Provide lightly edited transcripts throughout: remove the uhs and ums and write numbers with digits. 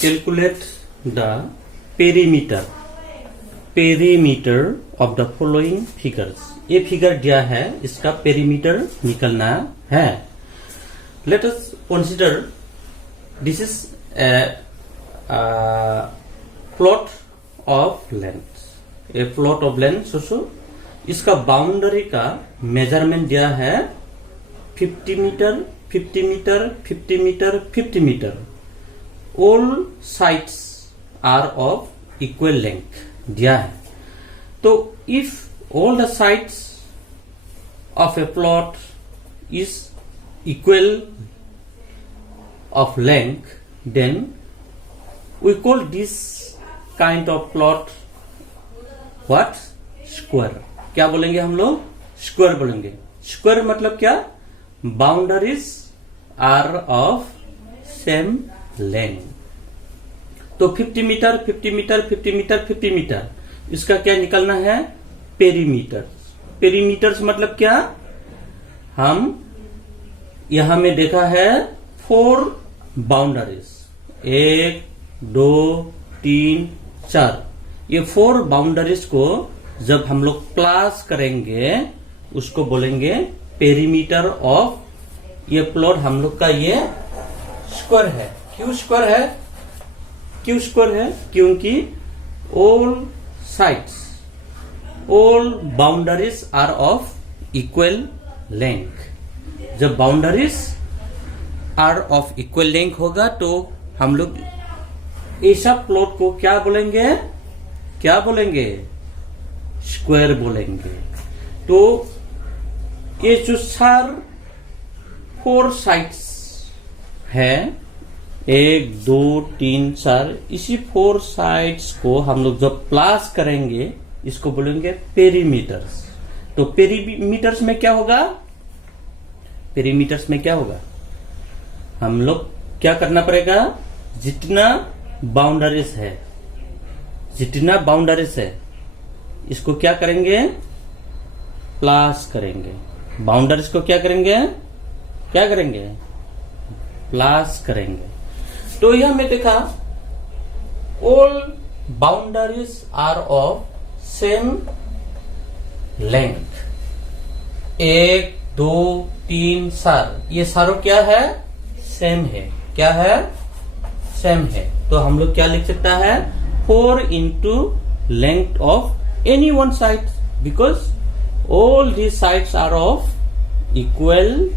Calculate the perimeter of the following figures. ये figure दिया है, इसका पेरीमीटर निकलना है. Let us consider this is a plot of length. A plot of length. So इसका boundary का मेजरमेंट दिया है 50 metre, 50 metre, 50 metre, 50 metre. All sides are of equal length दिया है. तो if all the sides of a plot is equal of length, then we call this kind of plot what? Square. क्या बोलेंगे हम लोग? Square बोलेंगे. Square मतलब क्या? Boundaries are of same length. तो 50 मीटर, 50 मीटर, 50 मीटर, 50 मीटर, इसका क्या निकलना है? पेरीमीटर. पेरीमीटर्स मतलब क्या? हम यहां में देखा है 4 बाउंड्रीज, 1, 2, 3, 4. ये 4 बाउंड्रीज को जब हम लोग प्लस करेंगे उसको बोलेंगे पेरीमीटर ऑफ. ये प्लॉट हम लोग का ये स्क्वायर है. क्यों स्क्वायर है? क्यों स्क्वायर है? क्योंकि all sides, all boundaries are of equal length. जब boundaries are of equal length होगा तो हम लोग ऐसा प्लॉट को क्या बोलेंगे? क्या बोलेंगे? स्क्वायर बोलेंगे. तो ये जो 4 साइड्स है, 1, 2, 3, 4, इसी 4 साइड्स को हम लोग जब प्लस करेंगे इसको बोलेंगे पेरीमीटर्स. तो पेरीमीटर्स में क्या होगा? पेरीमीटर्स में क्या होगा? हम लोग क्या करना पड़ेगा? जितना बाउंड्रीज है, जितना बाउंड्रीज है इसको क्या करेंगे? प्लस करेंगे. बाउंड्रीज को क्या करेंगे? क्या करेंगे? प्लस करेंगे. तो यह में देखा all boundaries are of same length. 1, 2, 3, 4, ये सारों क्या है? सेम है. क्या है? सेम है. तो हम लोग क्या लिख सकता है? 4 into length of any one side, because all these sides are of equal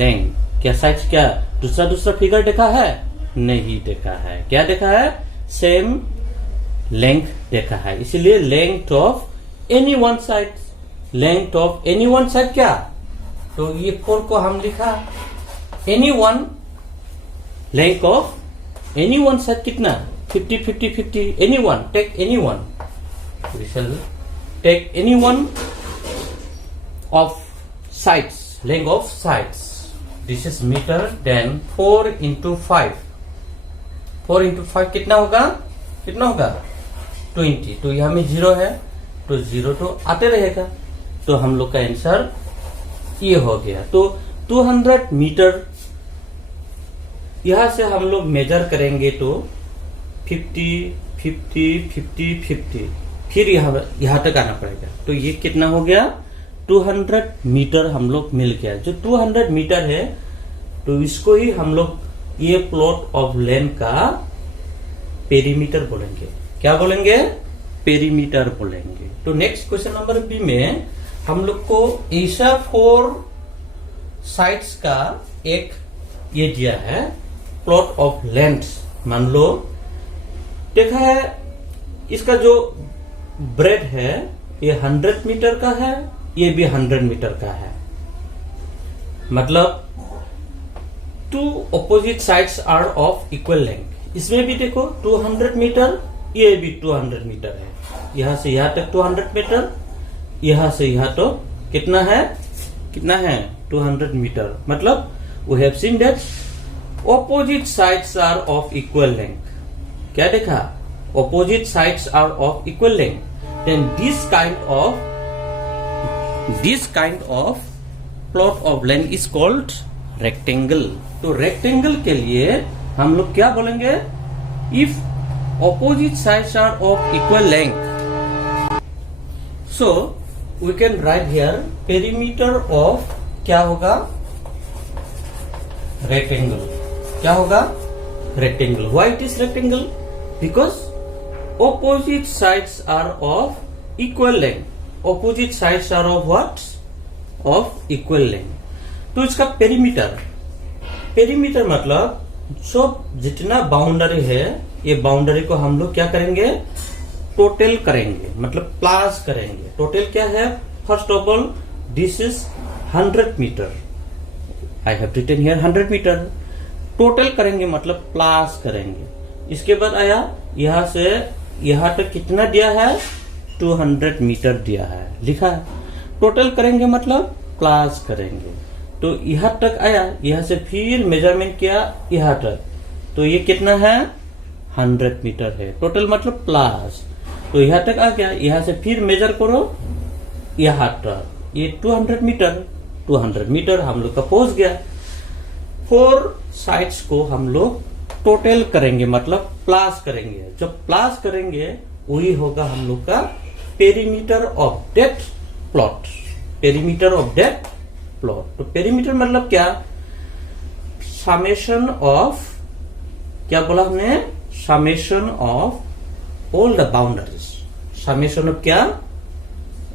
length. क्या साइड्स? क्या दूसरा फिगर देखा है? नहीं देखा है. क्या देखा है? सेम लेंथ देखा है. इसीलिए length of any one side, length of any one side क्या? तो ये 4 को हम लिखा any one, length of any one side कितना? 50, 50, 50. Any one, take any one. We shall take any one of sides, length of sides. This is meter. Then 4 into 5. 4 into 5 कितना होगा? कितना होगा? 20. तो यहाँ में 0 है तो 0 तो आते रहेगा. तो हम लोग का आंसर ये हो गया. तो 200 मीटर यहां से हम लोग मेजर करेंगे तो 50, 50, 50, 50, फिर यहां तक आना पड़ेगा. तो ये कितना हो गया? 200 मीटर हम लोग मिल गया. जो 200 मीटर है तो इसको ही हम लोग ये प्लॉट ऑफ लेंथ का पेरीमीटर बोलेंगे. क्या बोलेंगे? पेरीमीटर बोलेंगे. तो नेक्स्ट क्वेश्चन नंबर बी में हम लोग को ऐसा 4 साइड्स का एक ये दिया है प्लॉट ऑफ लेंथ. मान लो देखा है इसका जो ब्रेड है ये 100 मीटर का है, ये भी 100 मीटर का है. मतलब 2 opposite sides are of equal length. इसमें भी देखो 200 मीटर, ये भी 200 मीटर है. यहां से यहां तक 200 मीटर, यहां से यहां तो कितना है? कितना है? 200 मीटर. मतलब we have seen that opposite sides are of equal length. क्या देखा? opposite sides are of equal length. Then this kind of plot of length is called rectangle. तो rectangle के लिए हम लोग क्या बोलेंगे? if opposite sides are of equal length, so we can write here perimeter of क्या होगा, rectangle. क्या होगा, rectangle. Why it is rectangle? Because opposite sides are of equal length. Opposite sides are of what? Of equal length. तो इसका perimeter, perimeter मतलब जो जितना boundary है, ये बाउंड्री को हम लोग क्या करेंगे, टोटल करेंगे, मतलब प्लस करेंगे. टोटल क्या है, first of all this is 100 metre, I have written here 100 metre. Total करेंगे मतलब प्लस करेंगे. इसके बाद आया यहां से यहां तक कितना दिया है, 200 मीटर दिया है, लिखा है. टोटल करेंगे मतलब प्लस करेंगे. तो यहां तक आया, यहां से फिर मेजरमेंट किया यहां तक, तो ये कितना है, 100 मीटर है. टोटल मतलब प्लस. तो यहां तक आ गया, यहां से फिर मेजर करो यहां तक, ये 200 मीटर. 200 मीटर हम लोग का पहुंच गया. 4 साइड्स को हम लोग टोटल करेंगे मतलब प्लस करेंगे. जब प्लस करेंगे वही होगा हम लोग का perimeter of that plot. Perimeter of that plot. तो पेरीमीटर मतलब क्या, समेशन ऑफ, क्या बोला हमने, summation of all the boundaries. Summation of क्या,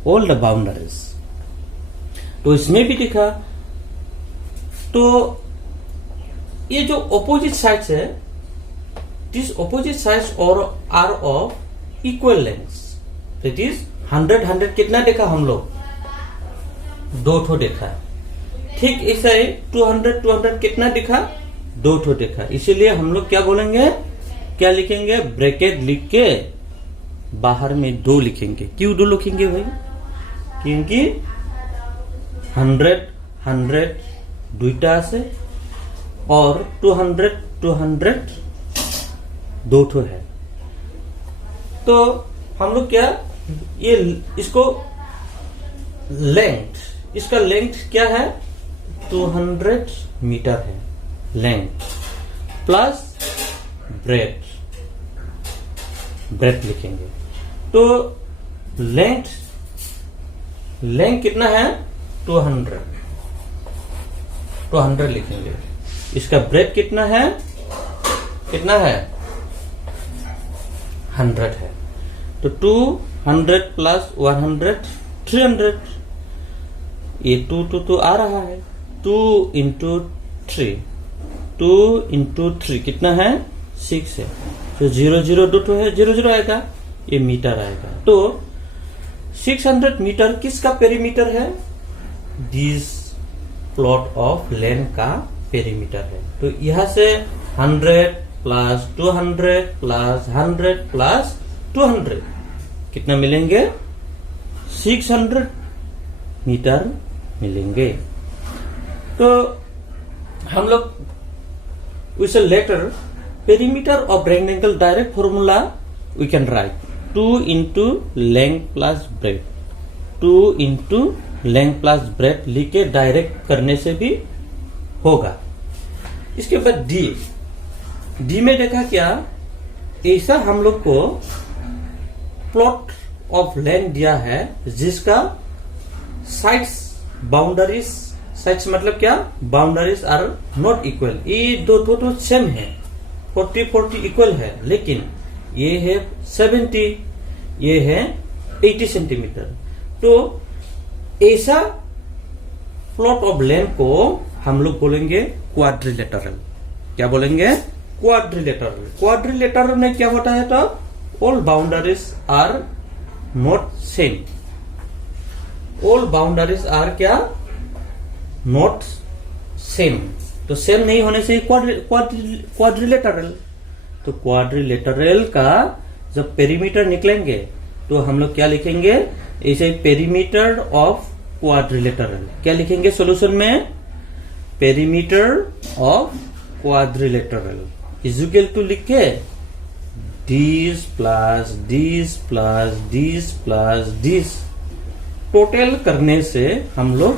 ऑल द बाउंड्रीज. तो इसमें भी दिखा. तो ये जो ऑपोजिट साइड्स है, दिस ऑपोजिट साइड्स और are of equal length. That is 100 कितना देखा हम लोग, 2 ठो देखा. ठीक ऐसा ही 200 कितना दिखा, 2 ठो देखा. इसीलिए हम लोग क्या बोलेंगे, क्या लिखेंगे, ब्रैकेट लिख के बाहर में 2 लिखेंगे. क्यों 2 लिखेंगे भाई, क्योंकि 100 दुईटा से और 200 2 ठो है. तो हम लोग क्या, ये इसको लेंथ, इसका लेंथ क्या है, 200 मीटर है लेंथ, प्लस ब्रेथ, ब्रेथ लिखेंगे. तो लेंथ कितना है, 200 लिखेंगे. इसका ब्रेथ कितना है, 100 है. तो 200 प्लस 100 300. ये 2 आ रहा है, 2 इंटू 3, 2 इंटू 3 कितना है, 6 है. तो 0 2 है, 0 आएगा, ये मीटर आएगा. तो 600 मीटर किसका पेरीमीटर है, दिस प्लॉट ऑफ लैंड का पेरीमीटर है. तो यहां से 100 प्लस 200 प्लस 100 प्लस 200 कितना मिलेंगे, 600 मीटर मिलेंगे. तो हम लोग उसे later perimeter of rectangle direct formula we can write 2 into length plus breadth. 2 into length plus breadth लिख के डायरेक्ट करने से भी होगा. इसके बाद डी में देखा क्या, ऐसा हम लोग को प्लॉट ऑफ लैंड दिया है जिसका साइड्स बाउंड्रीज, साइड्स मतलब क्या, बाउंड्रीज आर नॉट इक्वल. ये दो तो सेम है, 40 इक्वल है, लेकिन ये है 70, ये है 80 सेंटीमीटर. तो ऐसा प्लॉट ऑफ लैंड को हम लोग बोलेंगे क्वाड्रिलेटरल. क्या बोलेंगे, क्वाड्रिलेटरल. क्वाड्रिलेटरल में क्या होता है, तो all boundaries are not same. All boundaries are क्या, नॉट सेम. तो सेम नहीं होने से क्वाड्रिलेटरल. तो क्वाड्रिलेटरल का जब पेरीमीटर निकलेंगे तो हम लोग क्या लिखेंगे, ऐसे पेरीमीटर ऑफ क्वाड्रिलेटरल. क्या लिखेंगे सॉल्यूशन में, perimeter of quadrilateral is equal to लिख के this plus this plus this plus this. Total करने से हम लोग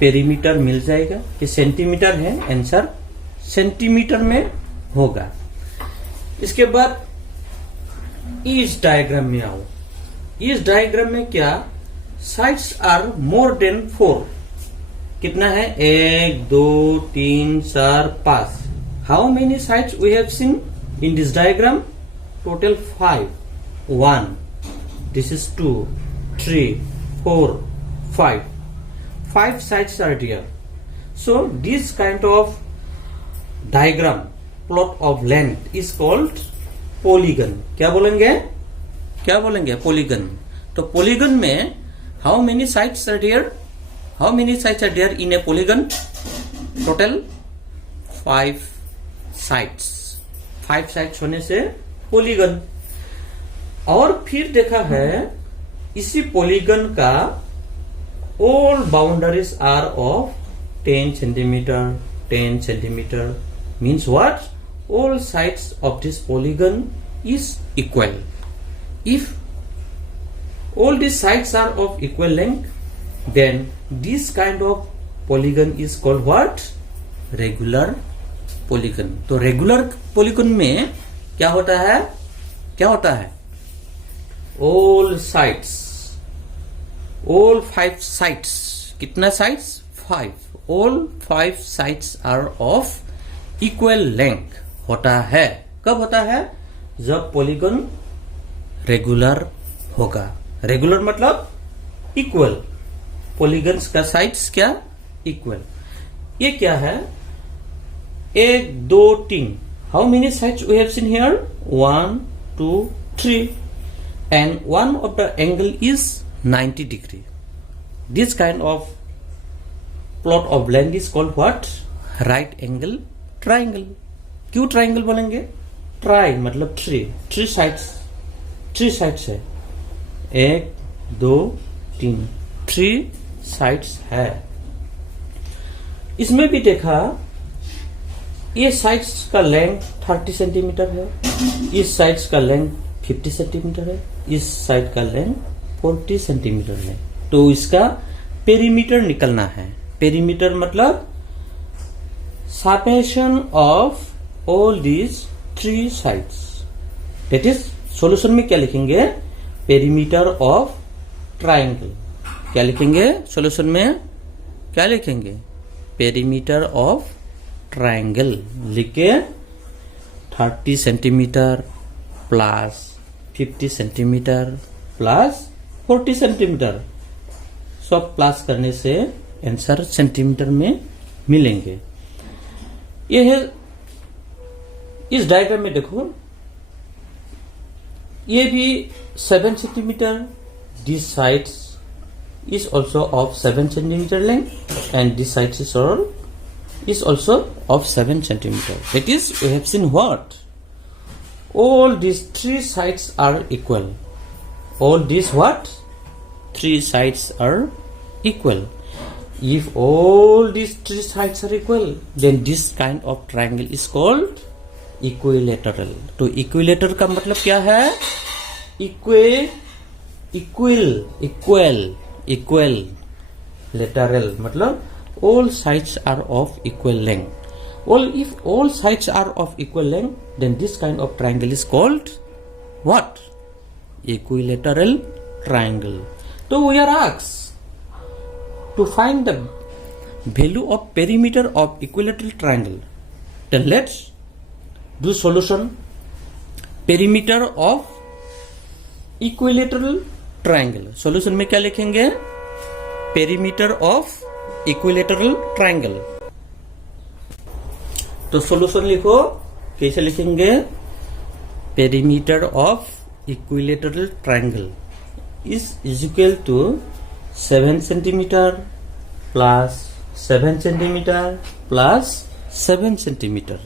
पेरीमीटर मिल जाएगा. कि सेंटीमीटर है, आंसर सेंटीमीटर में होगा. इसके बाद इस डायग्राम में आओ। इस डायग्राम में क्या, साइड्स आर मोर देन 4। कितना है, 1 2 3 4 5। How many sides we have seen in this diagram? Total 5। 1, this is 2, 3, 4, 5. 5 sides are there. So this kind of diagram, plot of length is called polygon. क्या बोलेंगे, क्या बोलेंगे, polygon. तो polygon में how many sides are there? How many sides are there in a polygon? Total 5 sides. 5 sides होने से polygon. और फिर देखा है इसी polygon का all boundaries are of 10 centimeter, 10 centimeter. Means what? All sides of this polygon is equal. If all these sides are of equal length, then this kind of polygon is called what? Regular polygon. तो regular polygon में क्या होता है, क्या होता है? All sides, all 5 sides. कितना sides? 5. All 5 sides are of equal length होता है। कब होता है? जब polygon regular होगा। regular मतलब equal। polygons का sides क्या? equal। ये क्या है? 1 2 3। How many sides we have seen here? 1 2 3, and one of the angle is 90 degree. This kind of plot of length is called what? Right angle triangle. क्यों triangle बोलेंगे? Tri मतलब 3 sides, 3 sides है, 1 2 3, 3 sides है। इसमें भी देखा, ये sides का लेंथ 30 सेंटीमीटर है, इस साइड्स का लेंथ 50 सेंटीमीटर है, इस साइड का लेंथ 40 सेंटीमीटर है। तो इसका पेरीमीटर निकलना है। पेरीमीटर मतलब summation of all these 3 sides. That is, solution में क्या लिखेंगे? Perimeter of triangle. क्या लिखेंगे सॉल्यूशन में? क्या लिखेंगे? पेरीमीटर ऑफ ट्राइंगल लिख के 30 centimetre plus 50 centimetre plus 40 centimetre, सब प्लस करने से आंसर सेंटीमीटर में मिलेंगे। ये है, इस डायग्राम में देखो, ये भी 7 centimetre, this sides is also of 7 centimeter length and this side is also of 7 centimeter. That is, we have seen what? All these 3 sides are equal. All these what? 3 sides are equal. If all these 3 sides are equal, then this kind of triangle is called equilateral. तो equilateral का मतलब क्या है? Equal lateral मतलब all sides are of equal length. If all sides are of equal length, then this kind of triangle is called what? Equilateral triangle. So we are asked to find the value of perimeter of equilateral triangle. Then let's do solution. Perimeter of equilateral triangle. Solution में क्या लिखेंगे? Perimeter of equilateral triangle. तो solution लिखो, कैसे लिखेंगे? Perimeter of equilateral triangle is equal to 7 centimetre plus 7 centimetre plus 7 centimetre.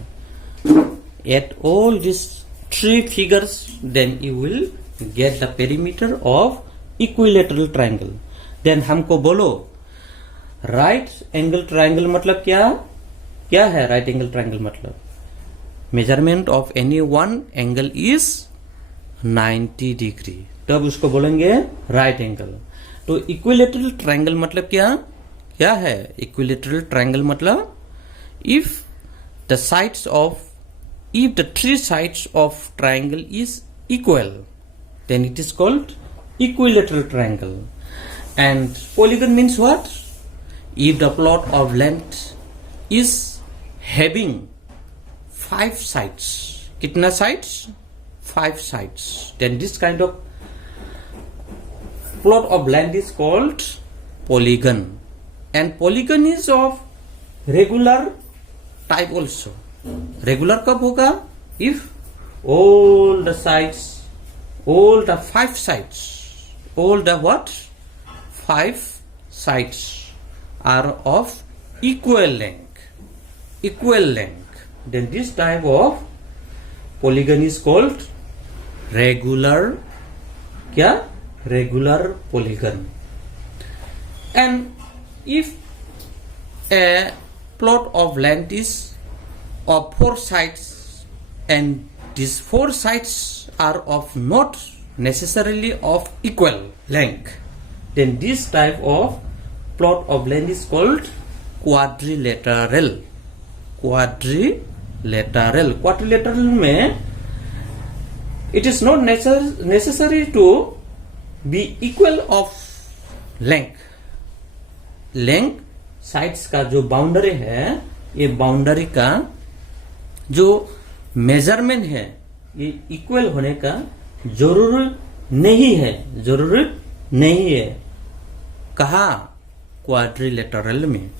Add all this 3 figures, then you will get the perimeter of equilateral triangle. Then हमको बोलो, right angle triangle मतलब क्या? क्या है राइट एंगल ट्राइंगल मतलब? Measurement of any one angle is 90 degree, तब उसको बोलेंगे राइट एंगल। तो इक्विलेटरल ट्राइंगल मतलब क्या? क्या है इक्विलेटरल ट्राइंगल मतलब? If the sides of if the three sides of triangle is equal, then it is called equilateral triangle. And polygon means what? If the plot of length is having 5 sides, kitna sides? 5 sides. Then this kind of plot of land is called polygon. And polygon is of regular type also. Regular कब होगा? If all the sides, all the 5 sides, all the what? 5 sides are of equal length. Equal length. Then this type of polygon is called regular. क्या? Regular polygon. And if a plot of land is of 4 sides and these 4 sides are of not necessarily of equal length, then this type of plot of land is called quadrilateral. Quadrilateral. Quadrilateral में it is not necessary to be equal of length. Length sides का जो boundary है, ये boundary का जो measurement है, ये equal होने का जरूरत नहीं है. कहा? क्वाड्रिलेटरल में.